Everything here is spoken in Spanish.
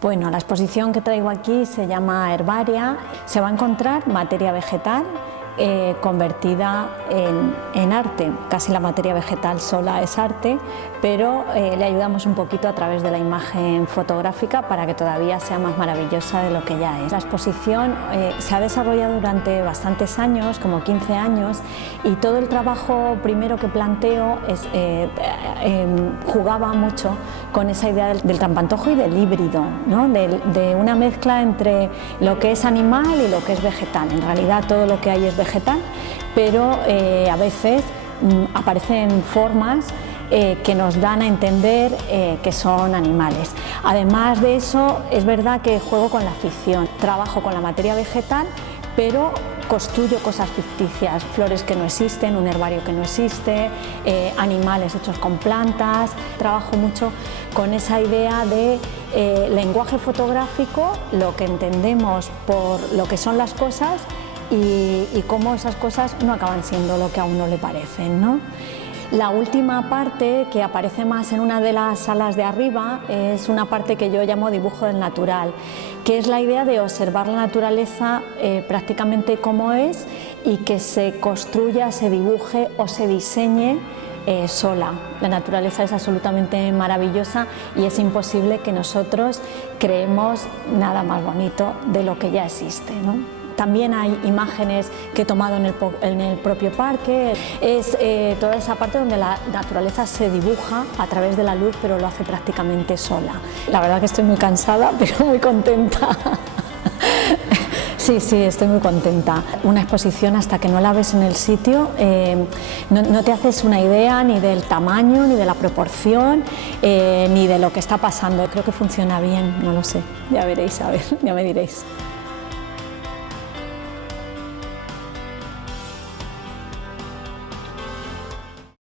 Bueno, la exposición que traigo aquí se llama Herbaria. Se va a encontrar materia vegetal convertida en arte. Casi la materia vegetal sola es arte, pero le ayudamos un poquito a través de la imagen fotográfica para que todavía sea más maravillosa de lo que ya es. La exposición se ha desarrollado durante bastantes años, como 15 años, y todo el trabajo primero que planteo jugaba mucho con esa idea del trampantojo y del híbrido, ¿no? de una mezcla entre lo que es animal y lo que es vegetal. En realidad todo lo que hay es vegetal, pero a veces aparecen formas que nos dan a entender que son animales. Además de eso, es verdad que juego con la ficción, trabajo con la materia vegetal, pero construyo cosas ficticias, flores que no existen, un herbario que no existe, animales hechos con plantas. Trabajo mucho con esa idea de lenguaje fotográfico, lo que entendemos por lo que son las cosas y cómo esas cosas no acaban siendo lo que a uno le parecen, ¿no? La última parte, que aparece más en una de las salas de arriba, es una parte que yo llamo dibujo del natural, que es la idea de observar la naturaleza prácticamente como es y que se construya, se dibuje o se diseñe sola. La naturaleza es absolutamente maravillosa y es imposible que nosotros creemos nada más bonito de lo que ya existe, ¿no? También hay imágenes que he tomado en el propio parque. Es toda esa parte donde la naturaleza se dibuja a través de la luz, pero lo hace prácticamente sola. La verdad que estoy muy cansada, pero muy contenta. Sí, estoy muy contenta. Una exposición, hasta que no la ves en el sitio, no te haces una idea ni del tamaño, ni de la proporción, ni de lo que está pasando. Creo que funciona bien, no lo sé. Ya veréis, a ver, ya me diréis.